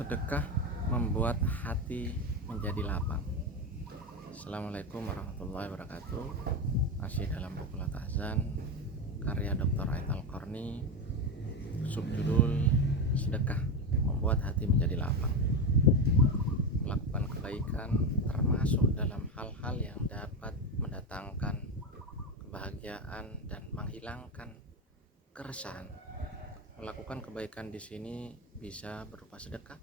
Sedekah membuat hati menjadi lapang. Assalamualaikum warahmatullahi wabarakatuh. Masih dalam buku Latazan karya Dr. Ait Al-Qarni, subjudul Sedekah membuat hati menjadi lapang. Melakukan kebaikan termasuk dalam hal-hal yang dapat mendatangkan kebahagiaan dan menghilangkan keresahan. Melakukan kebaikan di sini bisa berupa sedekah,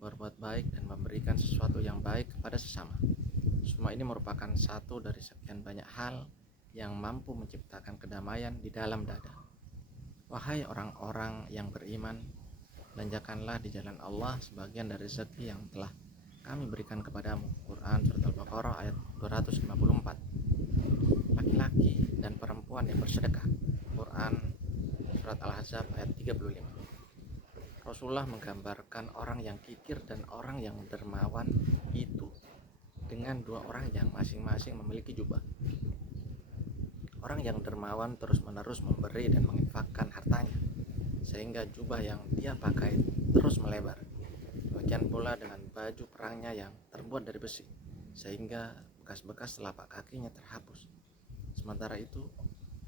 berbuat baik dan memberikan sesuatu yang baik kepada sesama. Semua ini merupakan satu dari sekian banyak hal yang mampu menciptakan kedamaian di dalam dada. Wahai orang-orang yang beriman, belanjakanlah di jalan Allah sebagian dari rezeki yang telah kami berikan kepadamu. Quran Surat Al-Baqarah ayat 254. Laki-laki dan perempuan yang bersedekah. Quran Surat Al-Ahzab ayat 35. Rasulullah menggambarkan orang yang kikir dan orang yang dermawan itu dengan dua orang yang masing-masing memiliki jubah. Orang yang dermawan terus-menerus memberi dan menginfakkan hartanya sehingga jubah yang dia pakai terus melebar. Demikian pula dengan baju perangnya yang terbuat dari besi sehingga bekas-bekas telapak kakinya terhapus. Sementara itu,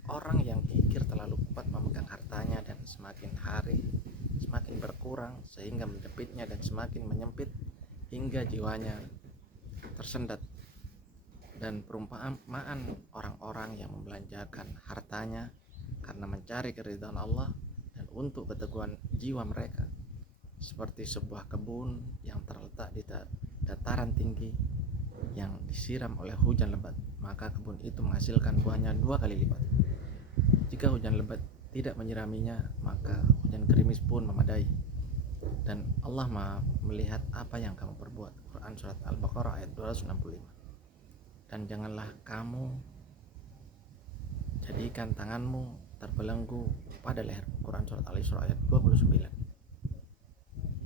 orang yang kikir terlalu kuat memegang hartanya dan semakin hari semakin berkurang sehingga menjepitnya dan semakin menyempit hingga jiwanya tersendat. Dan perumpamaan orang-orang yang membelanjakan hartanya karena mencari keridhaan Allah dan untuk keteguhan jiwa mereka seperti sebuah kebun yang terletak di dataran tinggi yang disiram oleh hujan lebat, maka kebun itu menghasilkan buahnya 2 kali lipat. Jika hujan lebat tidak menyiraminya, maka hujan gerimis pun memadai. Dan Allah melihat apa yang kamu perbuat. Quran Surat Al-Baqarah ayat 265. Dan janganlah kamu jadikan tanganmu terbelenggu pada leher. Quran Surat Al-Isra ayat 29.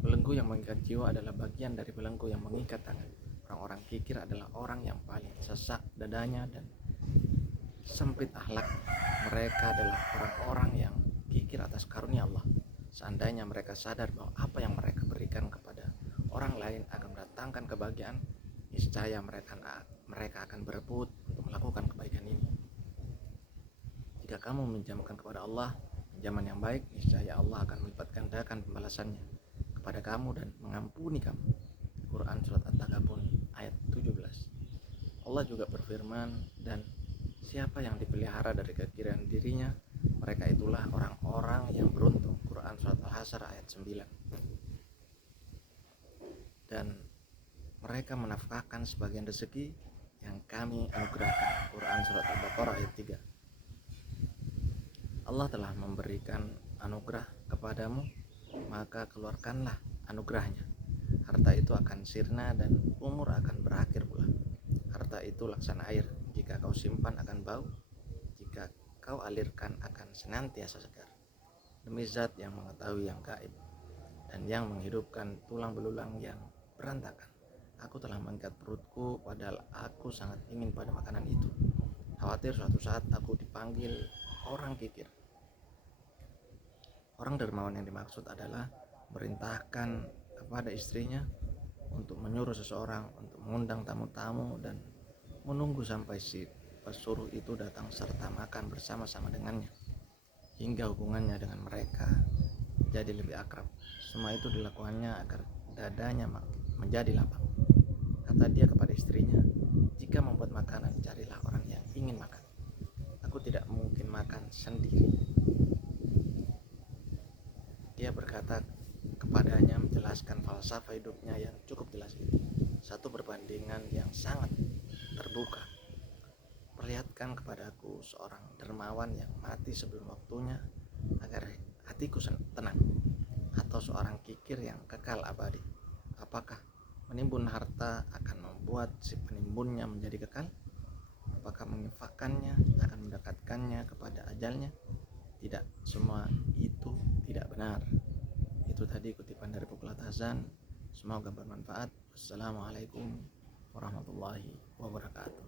Belenggu yang mengikat jiwa adalah bagian dari belenggu yang mengikat tangan. Orang-orang kikir adalah orang yang paling sesak dadanya dan sempit akhlak. Mereka adalah orang-orang yang kikir atas karunia Allah. Seandainya mereka sadar bahwa apa yang mereka berikan kepada orang lain akan mendatangkan kebahagiaan, niscaya mereka akan berebut untuk melakukan kebaikan ini. Jika kamu meminjamkan kepada Allah pinjaman yang baik, niscaya Allah akan melipat gandakan pembalasannya kepada kamu dan mengampuni kamu. Quran Surat At-Taghabun ayat 17. Allah juga berfirman, dan siapa yang dipelihara dari kekiran dirinya, mereka itulah orang-orang yang beruntung. Quran Surat Al-Hasyr ayat 9. Dan mereka menafkahkan sebagian rezeki yang kami anugerahkan. Quran Surat Al-Baqarah ayat 3. Allah telah memberikan anugerah kepadamu, maka keluarkanlah anugerahnya. Harta itu akan sirna dan umur akan berakhir pula. Harta itu laksana air, jika kau simpan akan bau, jika kau alirkan akan senantiasa segar. Demi zat yang mengetahui yang gaib dan yang menghidupkan tulang belulang yang berantakan, aku telah mengikat perutku padahal aku sangat ingin pada makanan itu. Khawatir suatu saat aku dipanggil orang kikir. Orang dermawan yang dimaksud adalah merintahkan kepada istrinya untuk menyuruh seseorang untuk mengundang tamu-tamu dan menunggu sampai si pesuruh itu datang serta makan bersama-sama dengannya hingga hubungannya dengan mereka jadi lebih akrab. Semua itu dilakukannya agar dadanya menjadi lapang. Kata dia kepada istrinya, jika membuat makanan, carilah orang yang ingin makan. Aku tidak mungkin makan sendiri. Dia berkata kepadanya menjelaskan falsafah hidupnya yang cukup jelas itu. Satu perbandingan yang sangat terbuka. Perlihatkan kepadaku seorang dermawan yang mati sebelum waktunya agar hatiku tenang, atau seorang kikir yang kekal abadi. Apakah menimbun harta akan membuat si penimbunnya menjadi kekal? Apakah menginfakkannya akan mendekatkannya kepada ajalnya? Tidak, semua itu tidak benar. Itu tadi kutipan dari buku Latazan. Semoga bermanfaat. Wassalamualaikum warahmatullahi wabarakatuh.